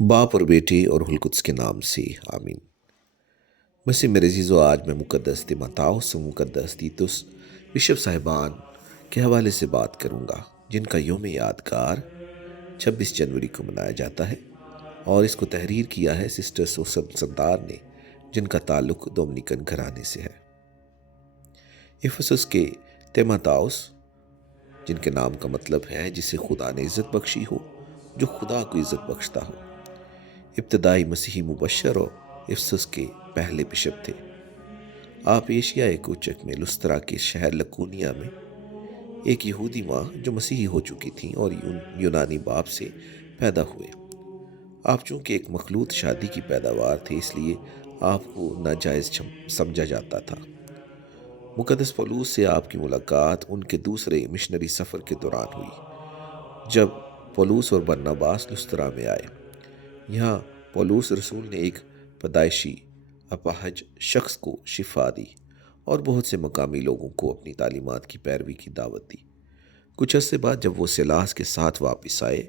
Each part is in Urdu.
باپ اور بیٹے اور القدس کے نام سے آمین۔ مسیح میرے عزیزو، آج میں مقدس تیموتھاؤس و مقدس تیتس بشپ صاحبان کے حوالے سے بات کروں گا، جن کا یوم یادگار 26 جنوری کو منایا جاتا ہے، اور اس کو تحریر کیا ہے سسٹر سوسن سردار نے، جن کا تعلق ڈومنیکن گھرانے سے ہے۔ افسس کے تیموتھاؤس، جن کے نام کا مطلب ہے جسے خدا نے عزت بخشی ہو، جو خدا کو عزت بخشتا ہو، ابتدائی مسیحی مبشر اور افسس کے پہلے بشپ تھے۔ آپ ایشیائے کوچک میں لسترا کے شہر لکونیا میں ایک یہودی ماں جو مسیحی ہو چکی تھیں اور یونانی باپ سے پیدا ہوئے۔ آپ چونکہ ایک مخلوط شادی کی پیداوار تھے، اس لیے آپ کو ناجائز سمجھا جاتا تھا۔ مقدس پولوس سے آپ کی ملاقات ان کے دوسرے مشنری سفر کے دوران ہوئی، جب پولوس اور برناباس لسترا میں آئے۔ یہاں پولوس رسول نے ایک پیدائشی اپاہج شخص کو شفا دی اور بہت سے مقامی لوگوں کو اپنی تعلیمات کی پیروی کی دعوت دی۔ کچھ عرصے بعد جب وہ سیلاس کے ساتھ واپس آئے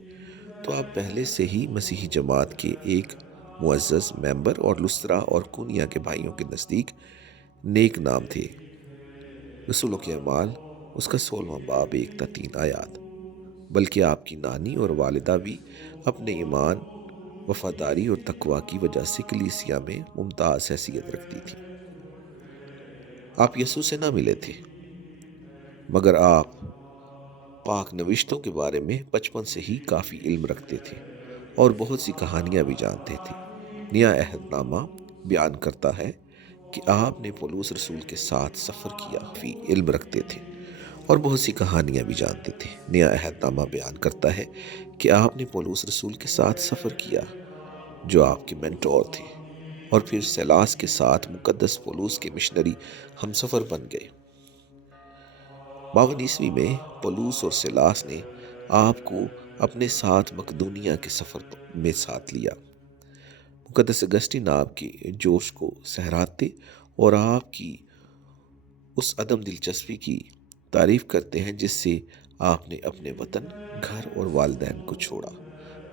تو آپ پہلے سے ہی مسیحی جماعت کے ایک معزز ممبر اور لسترا اور کونیا کے بھائیوں کے نزدیک نیک نام تھے۔ رسولوں کے اعمال اس کا 16واں باب 1 تا 3 آیات۔ بلکہ آپ کی نانی اور والدہ بھی اپنے ایمان، وفاداری اور تقوی کی وجہ سے کلیسیا میں ممتاز حیثیت رکھتی تھی۔ آپ یسوع سے نہ ملے تھے، مگر آپ پاک نوشتوں کے بارے میں بچپن سے ہی کافی علم رکھتے تھے اور بہت سی کہانیاں بھی جانتے تھے۔ نیا عہد نامہ بیان کرتا ہے کہ آپ نے پولوس رسول کے ساتھ سفر کیا، کافی علم رکھتے تھے اور بہت سی کہانیاں بھی جانتے تھے۔ نیا عہد نامہ بیان کرتا ہے کہ آپ نے پولوس رسول کے ساتھ سفر کیا، جو آپ کے مینٹور تھے، اور پھر سیلاس کے ساتھ مقدس پولوس کے مشنری ہم سفر بن گئے۔ 52 عیسوی میں پولوس اور سیلاس نے آپ کو اپنے ساتھ مقدونیہ کے سفر میں ساتھ لیا۔ مقدس اگسٹین آپ کے جوش کو سہراتے اور آپ کی اس عدم دلچسپی کی تعریف کرتے ہیں جس سے آپ نے اپنے وطن، گھر اور والدین کو چھوڑا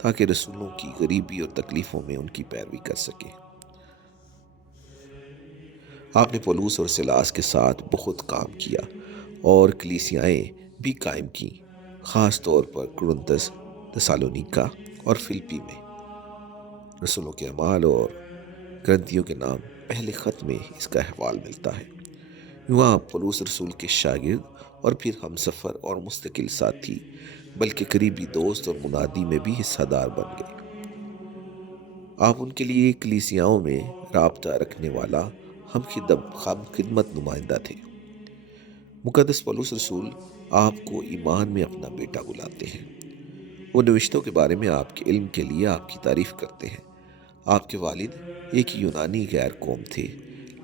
تاکہ رسولوں کی غریبی اور تکلیفوں میں ان کی پیروی کر سکے۔ آپ نے پولوس اور سیلاس کے ساتھ بہت کام کیا اور کلیسیائیں بھی قائم کی، خاص طور پر کرنتس، تسالونیکا اور فلپی میں۔ رسولوں کے اعمال اور گرنتھیوں کے نام پہلے خط میں اس کا احوال ملتا ہے۔ یہاں پولوس رسول کے شاگرد اور پھر ہم سفر اور مستقل ساتھی، بلکہ قریبی دوست اور منادی میں بھی حصہ دار بن گئے۔ آپ ان کے لیے کلیسیاؤں میں رابطہ رکھنے والا ہم خدمت نمائندہ تھے۔ مقدس پولوس رسول آپ کو ایمان میں اپنا بیٹا بلاتے ہیں۔ وہ نوشتوں کے بارے میں آپ کے علم کے لیے آپ کی تعریف کرتے ہیں۔ آپ کے والد ایک یونانی غیر قوم تھے،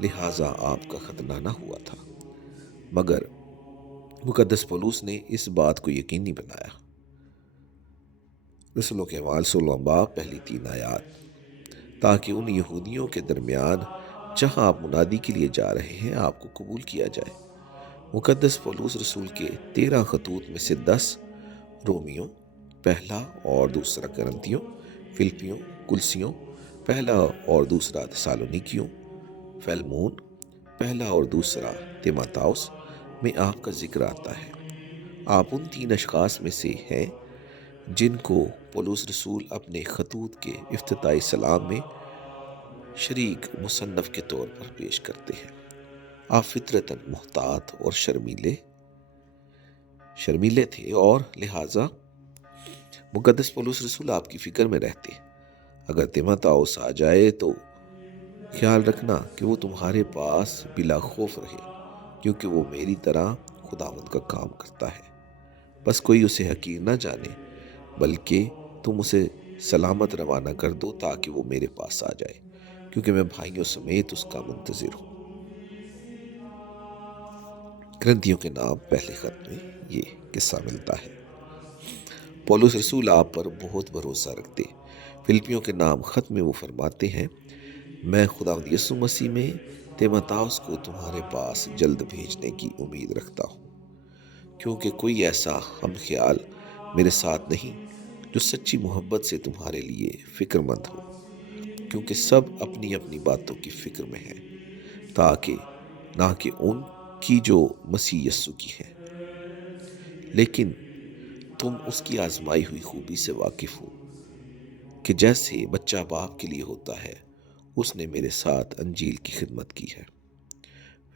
لہٰذا آپ کا ختنہ ہوا تھا، مگر مقدس پولوس نے اس بات کو یقینی بنایا۔ رسولوں کے اعمال 16واں باب پہلی 3 آیات۔ تاکہ ان یہودیوں کے درمیان جہاں آپ منادی کے لیے جا رہے ہیں آپ کو قبول کیا جائے۔ مقدس پولوس رسول کے 13 خطوط میں سے 10 رومیوں، پہلا اور دوسرا کرنتھیوں، فلپیوں، کلسیوں، پہلا اور دوسرا تسالونیکیوں، فیلمون، پہلا اور دوسرا تیموتھاؤس میں آپ کا ذکر آتا ہے۔ آپ ان 3 اشخاص میں سے ہیں جن کو پولوس رسول اپنے خطوط کے افتتاحی سلام میں شریک مصنف کے طور پر پیش کرتے ہیں۔ آپ فطرتاً محتاط اور شرمیلے تھے اور لہٰذا مقدس پولوس رسول آپ کی فکر میں رہتے۔ اگر تیموتھاؤس آ جائے تو خیال رکھنا کہ وہ تمہارے پاس بلا خوف رہے، کیونکہ وہ میری طرح خداوند کا کام کرتا ہے۔ بس کوئی اسے حقیر نہ جانے، بلکہ تم اسے سلامت روانہ کر دو تاکہ وہ میرے پاس آ جائے، کیونکہ میں بھائیوں سمیت اس کا منتظر ہوں۔ گرنتھیوں کے نام پہلے خط میں یہ قصہ ملتا ہے۔ پولوس رسول آپ پر بہت بھروسہ رکھتے۔ فلپیوں کے نام خط میں وہ فرماتے ہیں، میں خداوند یسوع مسیح میں تیموتھاؤس کو تمہارے پاس جلد بھیجنے کی امید رکھتا ہوں، کیونکہ کوئی ایسا ہم خیال میرے ساتھ نہیں جو سچی محبت سے تمہارے لیے فکر مند ہو، کیونکہ سب اپنی اپنی باتوں کی فکر میں ہیں، تاکہ نہ کہ ان کی جو مسیح یسوع کی ہے، لیکن تم اس کی آزمائی ہوئی خوبی سے واقف ہو کہ جیسے بچہ باپ کے لیے ہوتا ہے، اس نے میرے ساتھ انجیل کی خدمت کی ہے۔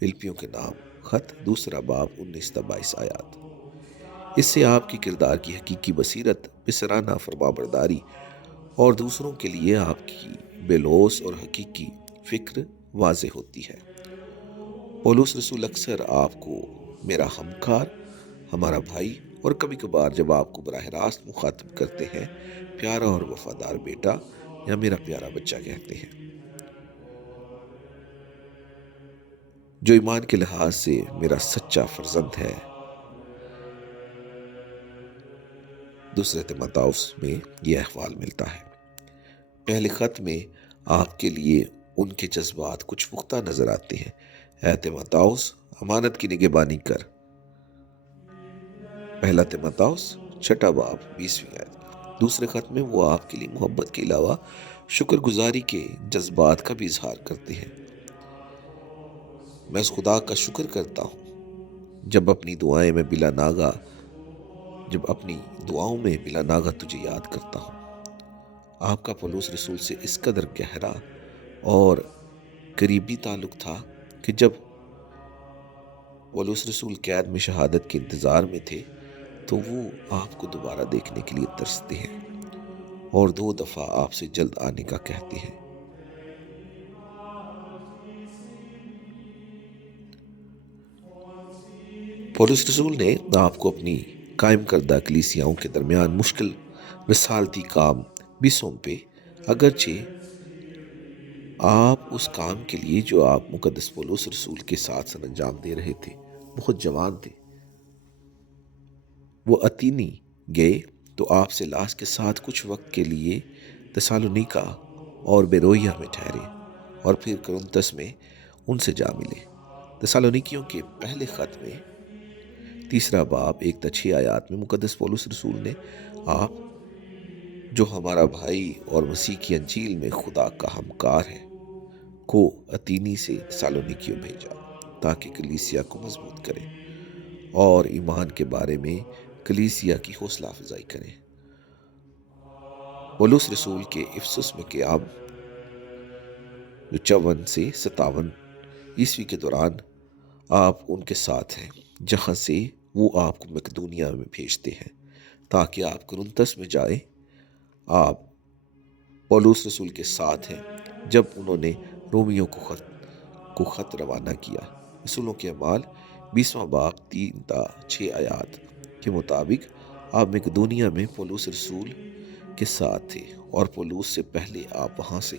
فلپیوں کے نام خط، دوسرا باب، 19 تا 22 آیات۔ اس سے آپ کی کردار کی حقیقی بصیرت، پسرانہ فرمانبرداری اور دوسروں کے لیے آپ کی بے لوث اور حقیقی فکر واضح ہوتی ہے۔ پولس رسول اکثر آپ کو میرا ہمکار، ہمارا بھائی، اور کبھی کبھار جب آپ کو براہ راست مخاطب کرتے ہیں، پیارا اور وفادار بیٹا یا میرا پیارا بچہ کہتے ہیں، جو ایمان کے لحاظ سے میرا سچا فرزند ہے۔ دوسرے تیموتھیوس میں یہ احوال ملتا ہے۔ پہلے خط میں آپ کے لیے ان کے جذبات کچھ پختہ نظر آتے ہیں۔ اے تیموتھیوس، امانت کی نگہبانی کر۔ پہلا تیموتھیوس 6 باب 20 آیت۔ دوسرے خط میں وہ آپ کے لیے محبت کے علاوہ شکر گزاری کے جذبات کا بھی اظہار کرتے ہیں۔ میں اس خدا کا شکر کرتا ہوں جب اپنی دعاؤں میں بلا ناغہ تجھے یاد کرتا ہوں۔ آپ کا پولس رسول سے اس قدر گہرا اور قریبی تعلق تھا کہ جب پولس رسول قید میں شہادت کے انتظار میں تھے تو وہ آپ کو دوبارہ دیکھنے کے لیے ترستے ہیں اور 2 دفعہ آپ سے جلد آنے کا کہتے ہیں۔ پولس رسول نے آپ کو اپنی قائم کردہ کلیسیاؤں کے درمیان مشکل رسالتی کام بھی سونپے، اگرچہ آپ اس کام کے لیے جو آپ مقدس پولس رسول کے ساتھ سر انجام دے رہے تھے بہت جوان تھے۔ وہ اتینی گئے تو آپ سے لاس کے ساتھ کچھ وقت کے لیے تسالونیکا اور بیرویا میں ٹھہرے اور پھر کرنتس میں ان سے جا ملے۔ تسالونیکیوں کے پہلے خط میں 3 باب 1 تا 6 آیات میں مقدس پولس رسول نے آپ، جو ہمارا بھائی اور مسیح کی انجیل میں خدا کا ہمکار ہے، کو اتینی سے تسالونیکیوں بھیجا تاکہ کلیسیا کو مضبوط کرے اور ایمان کے بارے میں کلیسیا کی حوصلہ افزائی کرے۔ پولس رسول کے افسس میں قیام جو 54 سے 57 کے دوران آپ ان کے ساتھ ہیں، جہاں سے وہ آپ کو مقدونیہ میں بھیجتے ہیں تاکہ آپ کرنتس میں جائیں۔ آپ پولس رسول کے ساتھ ہیں جب انہوں نے رومیوں کو خط روانہ کیا۔ رسولوں کے اعمال 20 باب 3 تا 6 آیات کے مطابق آپ مقدونیہ میں پولس رسول کے ساتھ تھے اور پولس سے پہلے آپ وہاں سے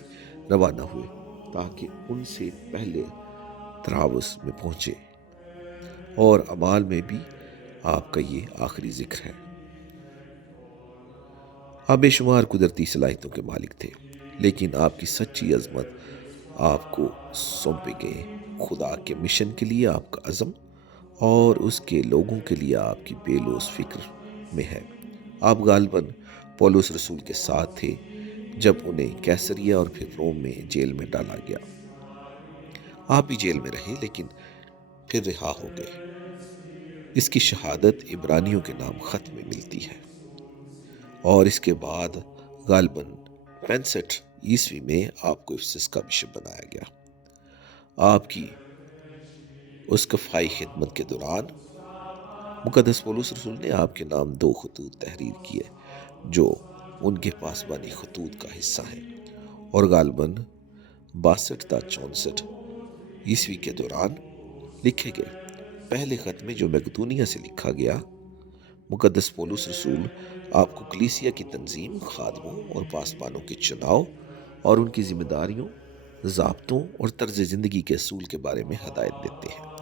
روانہ ہوئے تاکہ ان سے پہلے طرابلس میں پہنچے، اور اعمال میں بھی آپ کا یہ آخری ذکر ہے۔ آپ بے شمار قدرتی صلاحیتوں کے مالک تھے، لیکن آپ کی سچی عظمت آپ کو سونپے گئے خدا کے مشن کے لیے آپ کا عزم اور اس کے لوگوں کے لیے آپ کی بے لوث فکر میں ہے۔ آپ غالباً پولس رسول کے ساتھ تھے جب انہیں کیسریا اور پھر روم میں جیل میں ڈالا گیا۔ آپ بھی جیل میں رہے لیکن پھر رہا ہو گئے۔ اس کی شہادت عبرانیوں کے نام خط میں ملتی ہے، اور اس کے بعد غالباً 65 میں آپ کو افسس کا بشپ بنایا گیا۔ آپ کی اسقفائی خدمت کے دوران مقدس پولس رسول نے آپ کے نام 2 خطوط تحریر کیے جو ان کے پاسبانی خطوط کا حصہ ہیں، اور غالباً 62 تا 64 کے دوران لکھے گئے۔ پہلے خط میں جو مقدونیہ سے لکھا گیا، مقدس پولس رسول آپ کو کلیسیا کی تنظیم، خادموں اور پاسبانوں کے چناؤ اور ان کی ذمہ داریوں، ضابطوں اور طرز زندگی کے اصول کے بارے میں ہدایت دیتے ہیں۔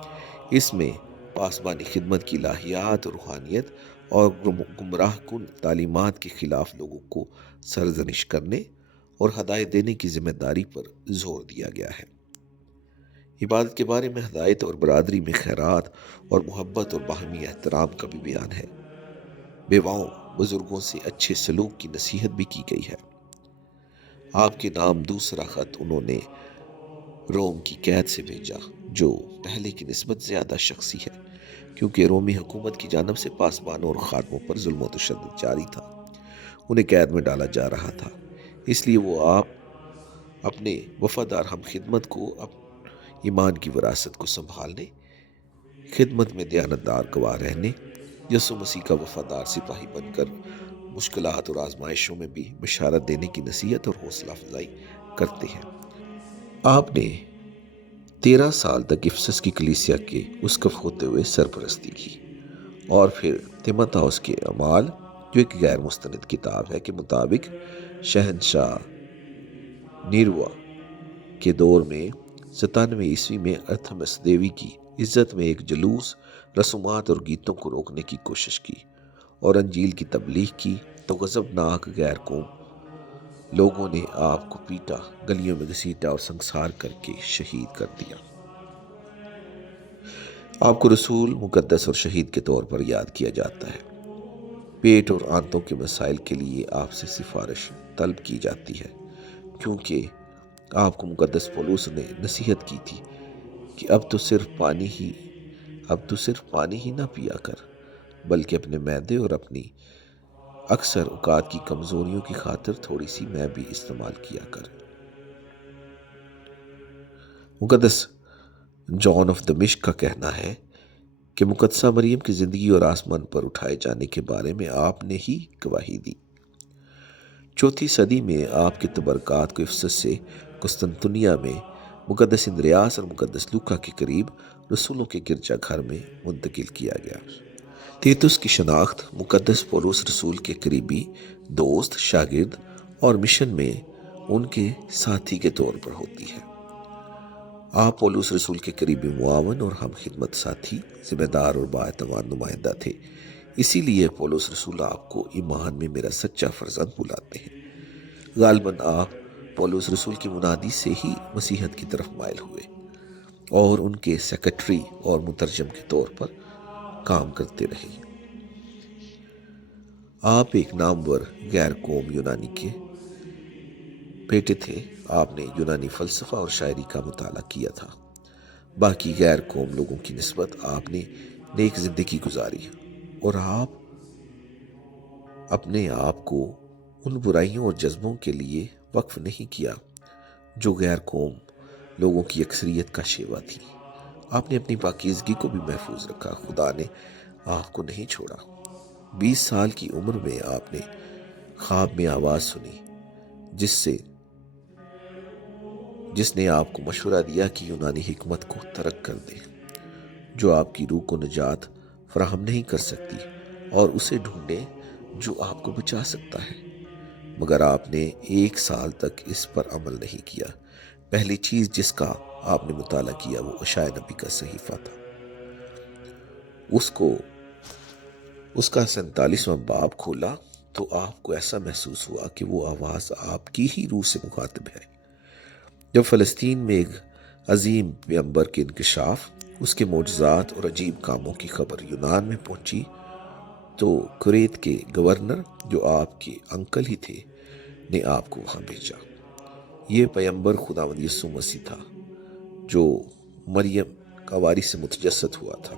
اس میں پاسبانی خدمت کی الہیات، روحانیت اور گمراہ کن تعلیمات کے خلاف لوگوں کو سرزنش کرنے اور ہدایت دینے کی ذمہ داری پر زور دیا گیا ہے۔ عبادت کے بارے میں ہدایت اور برادری میں خیرات اور محبت اور باہمی احترام کا بھی بیان ہے۔ بیواؤں بزرگوں سے اچھے سلوک کی نصیحت بھی کی گئی ہے۔ آپ کے نام دوسرا خط انہوں نے روم کی قید سے بھیجا، جو پہلے کی نسبت زیادہ شخصی ہے، کیونکہ رومی حکومت کی جانب سے پاسبانوں اور خادموں پر ظلم و تشدد جاری تھا۔ انہیں قید میں ڈالا جا رہا تھا، اس لیے وہ آپ اپنے وفادار ہم خدمت کو ایمان کی وراثت کو سنبھالنے، خدمت میں دیانتدار گواہ رہنے، یسوع مسیح کا وفادار سپاہی بن کر مشکلات اور آزمائشوں میں بھی بشارت دینے کی نصیحت اور حوصلہ افزائی کرتے ہیں۔ آپ نے 13 سال تک افسس کی کلیسیا کے اسقف ہوتے ہوئے سرپرستی کی، اور پھر تیموتھاؤس کے اعمال، جو ایک غیر مستند کتاب ہے، کے مطابق شہنشاہ نیروا کے دور میں 97 میں ارتھمس دیوی کی عزت میں ایک جلوس، رسومات اور گیتوں کو روکنے کی کوشش کی اور انجیل کی تبلیغ کی، تو غضبناک غیر قوم لوگوں نے آپ کو پیٹا، گلیوں میں گھسیٹا اور سنسار کر کے شہید کر دیا۔ آپ کو رسول، مقدس اور شہید کے طور پر یاد کیا جاتا ہے۔ پیٹ اور آنتوں کے مسائل کے لیے آپ سے سفارش طلب کی جاتی ہے، کیونکہ آپ کو مقدس پولس نے نصیحت کی تھی کہ اب تو صرف پانی ہی نہ پیا کر، بلکہ اپنے معدے اور اپنی اکثر اوقات کی کمزوریوں کی خاطر تھوڑی سی میں بھی استعمال کیا کر۔ مقدس جان آف دمشق کا کہنا ہے کہ مقدسہ مریم کی زندگی اور آسمان پر اٹھائے جانے کے بارے میں آپ نے ہی گواہی دی۔ 4 صدی میں آپ کے تبرکات کو افسس سے قسطنطنیہ میں مقدس اندریاس اور مقدس لوکا کے قریب رسولوں کے گرجا گھر میں منتقل کیا گیا۔ تیتس کی شناخت مقدس پولس رسول کے قریبی دوست، شاگرد اور مشن میں ان کے ساتھی کے طور پر ہوتی ہے۔ آپ پولس رسول کے قریبی معاون اور ہم خدمت ساتھی، ذمہ دار اور بااعتماد نمائندہ تھے، اسی لیے پولس رسول آپ کو ایمان میں میرا سچا فرزند بلاتے ہیں۔ غالباً آپ پولس رسول کی منادی سے ہی مسیحیت کی طرف مائل ہوئے اور ان کے سیکرٹری اور مترجم کے طور پر کام کرتے رہے۔ آپ ایک نامور غیر قوم یونانی کے بیٹے تھے۔ آپ نے یونانی فلسفہ اور شاعری کا مطالعہ کیا تھا۔ باقی غیر قوم لوگوں کی نسبت آپ نے نیک زندگی گزاری، اور آپ اپنے آپ کو ان برائیوں اور جذبوں کے لیے وقف نہیں کیا جو غیر قوم لوگوں کی اکثریت کا شیوا تھی۔ آپ نے اپنی پاکیزگی کو بھی محفوظ رکھا۔ خدا نے آپ کو نہیں چھوڑا۔ 20 سال کی عمر میں آپ نے خواب میں آواز سنی، جس نے آپ کو مشورہ دیا کہ یونانی حکمت کو ترک کر دیں، جو آپ کی روح کو نجات فراہم نہیں کر سکتی، اور اسے ڈھونڈیں جو آپ کو بچا سکتا ہے۔ مگر آپ نے 1 سال تک اس پر عمل نہیں کیا۔ پہلی چیز جس کا آپ نے مطالعہ کیا وہ اشعیاء نبی کا صحیفہ تھا۔ اس کا 47واں باب کھولا تو آپ کو ایسا محسوس ہوا کہ وہ آواز آپ کی ہی روح سے مخاطب ہے۔ جب فلسطین میں ایک عظیم پیغمبر کے انکشاف، اس کے معجزات اور عجیب کاموں کی خبر یونان میں پہنچی، تو کریت کے گورنر، جو آپ کے انکل ہی تھے، نے آپ کو وہاں بھیجا۔ یہ پیغمبر خداوند یسوع مسیح تھا، جو مریم کواری سے متجسد ہوا تھا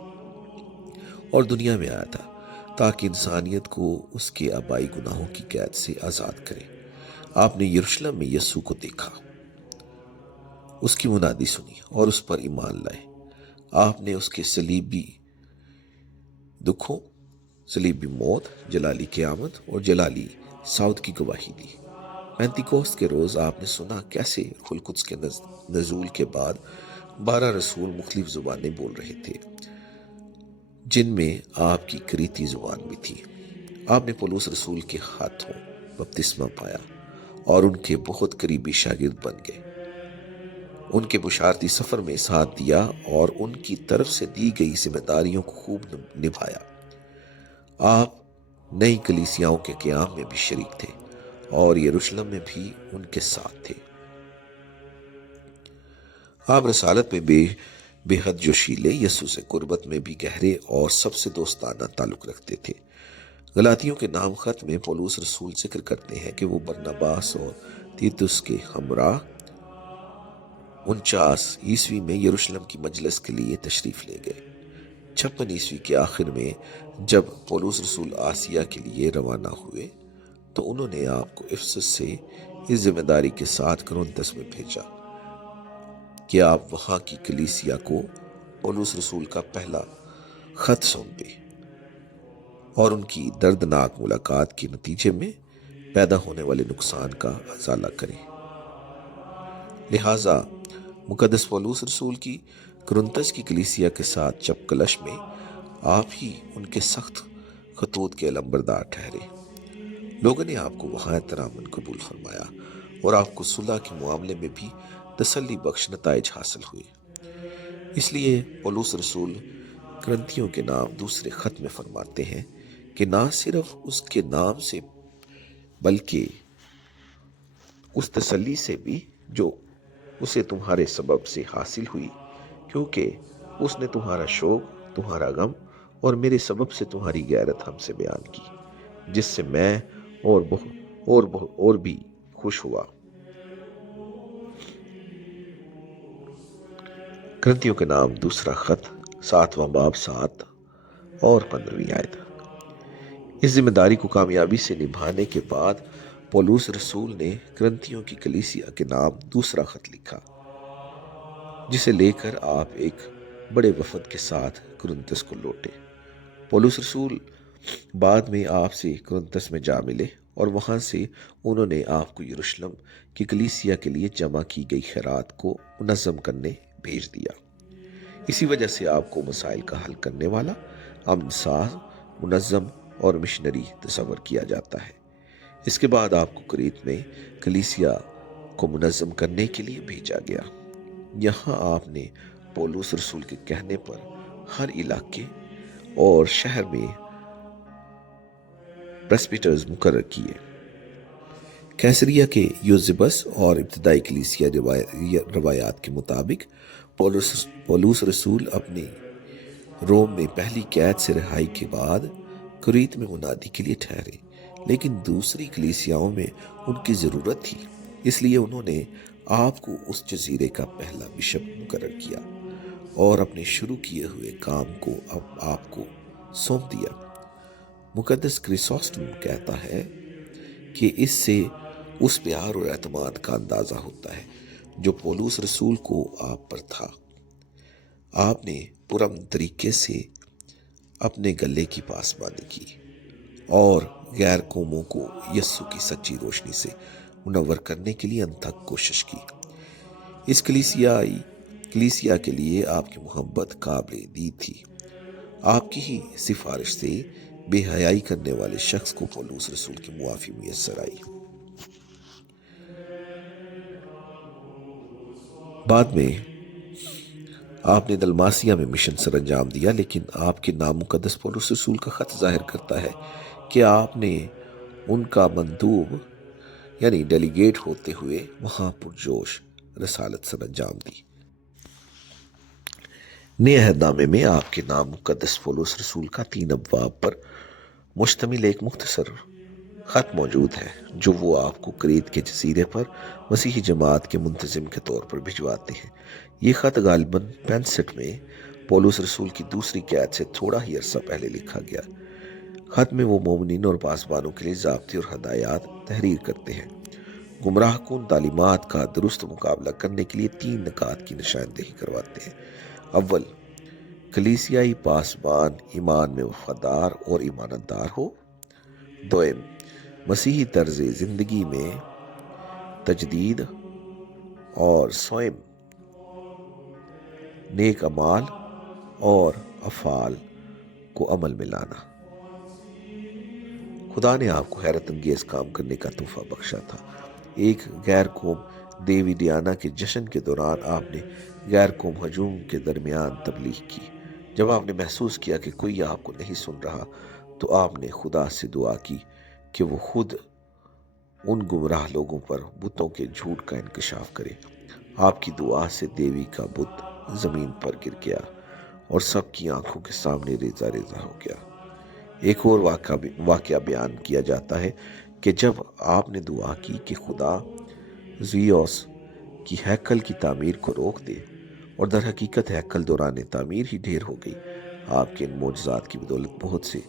اور دنیا میں آیا تھا تاکہ انسانیت کو اس کے آبائی گناہوں کی قید سے آزاد کرے۔ آپ نے یروشلم میں یسوع کو دیکھا، اس کی منادی سنی اور اس پر ایمان لائے۔ آپ نے اس کے صلیبی دکھوں، صلیبی موت، جلالی قیامت اور جلالی صعود کی گواہی دی۔ پینتیکوست کے روز آپ نے سنا کیسے روح القدس کے نزول کے بعد 12 رسول مختلف زبانیں بول رہے تھے، جن میں آپ کی کریتی زبان بھی تھی۔ آپ نے پولس رسول کے ہاتھوں بپتسمہ پایا اور ان کے بہت قریبی شاگرد بن گئے۔ ان کے بشارتی سفر میں ساتھ دیا اور ان کی طرف سے دی گئی ذمہ داریوں کو خوب نبھایا۔ آپ نئی کلیسیاؤں کے قیام میں بھی شریک تھے اور یروشلم میں بھی ان کے ساتھ تھے۔ آپ رسالت میں بے حد جوشیلے، یسوع سے قربت میں بھی گہرے اور سب سے دوستانہ تعلق رکھتے تھے۔ غلاطیوں کے نام خط میں پولس رسول ذکر کرتے ہیں کہ وہ برناباس اور تیتس کے ہمراہ 49 میں یروشلم کی مجلس کے لیے تشریف لے گئے۔ 56 کے آخر میں جب پولس رسول آسیہ کے لیے روانہ ہوئے تو انہوں نے آپ کو افسس سے اس ذمہ داری کے ساتھ کرنتس میں بھیجا کہ آپ وہاں کی کلیسیا کو پولس رسول کا پہلا خط سونپیں اور ان کی دردناک ملاقات کے نتیجے میں پیدا ہونے والے نقصان کا ازالہ کریں۔ لہٰذا مقدس پولس رسول کی کرنتس کی کلیسیا کے ساتھ چپکلش میں آپ ہی ان کے سخت خطوط کے علمبردار ٹھہرے۔ لوگوں نے آپ کو وہاں احتراماً قبول فرمایا اور آپ کو صلح کے معاملے میں بھی تسلی بخش نتائج حاصل ہوئے۔ اس لیے پولس رسول کرنتیوں کے نام دوسرے خط میں فرماتے ہیں کہ نہ صرف اس کے نام سے بلکہ اس تسلی سے بھی جو اسے تمہارے سبب سے حاصل ہوئی، کیونکہ اس نے تمہارا شوق، تمہارا غم اور میرے سبب سے تمہاری غیرت ہم سے بیان کی، جس سے میں اور بھی خوش ہوا۔ کرنتیوں کے نام دوسرا خط 7واں باب 7 اور 15 آیت۔ اس ذمہ داری کو کامیابی سے نبھانے کے بعد پولس رسول نے کرنتیوں کی کلیسیا کے نام دوسرا خط لکھا، جسے لے کر آپ ایک بڑے وفد کے ساتھ کرنتس کو لوٹے۔ پولس رسول بعد میں آپ سے کرنتس میں جا ملے اور وہاں سے انہوں نے آپ کو یروشلم کی کلیسیا کے لیے جمع کی گئی خیرات کو منظم کرنے بھیج دیا۔ اسی وجہ سے آپ کو مسائل کا حل کرنے والا، امن ساز، منظم اور مشنری تصور کیا جاتا ہے۔ اس کے بعد آپ کو کریت میں کلیسیا کو منظم کرنے کے لیے بھیجا گیا۔ یہاں آپ نے پولس رسول کے کہنے پر ہر علاقے اور شہر میں پریسبیٹرز مقرر کیے۔ کیسریا کے یوزبس اور ابتدائی کلیسیا روایات کے مطابق پولس رسول اپنی روم میں پہلی قید سے رہائی کے بعد کریت میں منادی کے لیے ٹھہرے، لیکن دوسری کلیسیاؤں میں ان کی ضرورت تھی، اس لیے انہوں نے آپ کو اس جزیرے کا پہلا بشپ مقرر کیا اور اپنے شروع کیے ہوئے کام کو اب آپ کو سونپ دیا۔ مقدس کرسوسٹم کہتا ہے کہ اس سے اس پیار اور اعتماد کا اندازہ ہوتا ہے جو پولس رسول کو آپ پر تھا۔ آپ نے پرامن طریقے سے اپنے گلے کی پاسبانی کی اور غیر قوموں کو یسوع کی سچی روشنی سے منور کرنے کے لیے انتھک کوشش کی۔ اس کلیسیا کے لیے آپ کی محبت قابل دید تھی۔ آپ کی ہی سفارش سے بے حیائی کرنے والے شخص کو پولس رسول کی معافی میسر آئی۔ بعد میں آپ نے دلماسیا میں مشن سر انجام دیا، لیکن آپ کے نام مقدس پولس رسول کا خط ظاہر کرتا ہے کہ آپ نے ان کا مندوب یعنی ڈیلیگیٹ ہوتے ہوئے وہاں پرجوش رسالت سر انجام دی۔ نئے عہد نامے میں آپ کے نام مقدس پولس رسول کا 3 ابواب پر مشتمل ایک مختصر خط موجود ہے جو وہ آپ کو کریت کے جزیرے پر مسیحی جماعت کے منتظم کے طور پر بھجواتے ہیں۔ یہ خط غالباً 65 میں پولس رسول کی دوسری قید سے تھوڑا ہی عرصہ پہلے لکھا گیا۔ خط میں وہ مومنین اور پاسبانوں کے لیے ضابطے اور ہدایات تحریر کرتے ہیں۔ گمراہ کن تعلیمات کا درست مقابلہ کرنے کے لیے 3 نکات کی نشاندہی کرواتے ہیں۔ اول، کلیسیائی پاسبان ایمان میں وفادار اور ایماندار ہو۔ دوم، مسیحی طرز زندگی میں تجدید اور سوم، نیک اعمال اور افعال کو عمل میں لانا۔ خدا نے آپ کو حیرت انگیز کام کرنے کا تحفہ بخشا تھا۔ ایک غیر قوم دیوی ڈیانا کے جشن کے دوران آپ نے غیر قوم ہجوم کے درمیان تبلیغ کی۔ جب آپ نے محسوس کیا کہ کوئی آپ کو نہیں سن رہا تو آپ نے خدا سے دعا کی کہ وہ خود ان گمراہ لوگوں پر بتوں کے جھوٹ کا انکشاف کرے۔ آپ کی دعا سے دیوی کا بت زمین پر گر گیا اور سب کی آنکھوں کے سامنے ریزہ ریزہ ہو گیا۔ ایک اور واقعہ بیان کیا جاتا ہے کہ جب آپ نے دعا کی کہ خدا زیوس کی ہیکل کی تعمیر کو روک دے، اور در حقیقت ہیکل دوران تعمیر ہی ڈھیر ہو گئی۔ آپ کے ان معجزات کی بدولت بہت سے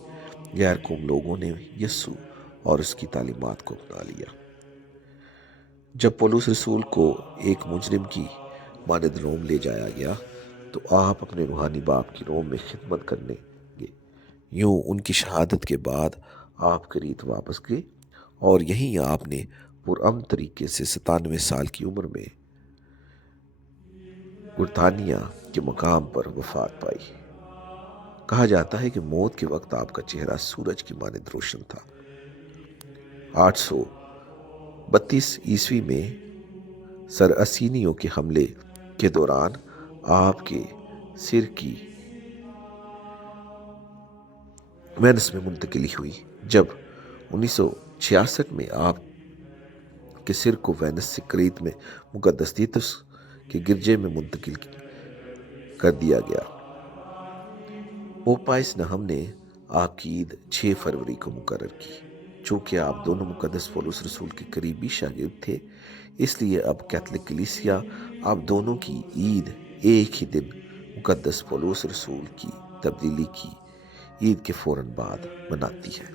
غیر قوم لوگوں نے یسوع اور اس کی تعلیمات کو اپنا لیا۔ جب پولس رسول کو ایک مجرم کی مانند روم لے جایا گیا تو آپ اپنے روحانی باپ کی روم میں خدمت کرنے گے۔ یوں ان کی شہادت کے بعد آپ کریت واپس گئے اور یہیں آپ نے پرامن طریقے سے 97 سال کی عمر میں برطانیہ کے مقام پر وفات پائی۔ کہا جاتا ہے کہ موت کے وقت آپ کا چہرہ سورج کی مانند روشن تھا۔ 832 عیسوی میں سراسینیوں کے حملے کے دوران آپ کے سر کی وینس میں منتقلی ہوئی۔ جب 1966 میں آپ کے سر کو وینس سے کریت میں مقدس تیتس کے گرجے میں منتقل کر دیا گیا۔ پوپ پائس نہم نے آپ کی عید 6 فروری کو مقرر کی۔ چونکہ آپ دونوں مقدس پولس رسول کے قریبی شاگرد تھے، اس لیے اب کیتھولک کلیسیا آپ دونوں کی عید ایک ہی دن مقدس پولس رسول کی تبدیلی کی عید کے فوراً بعد مناتی ہے۔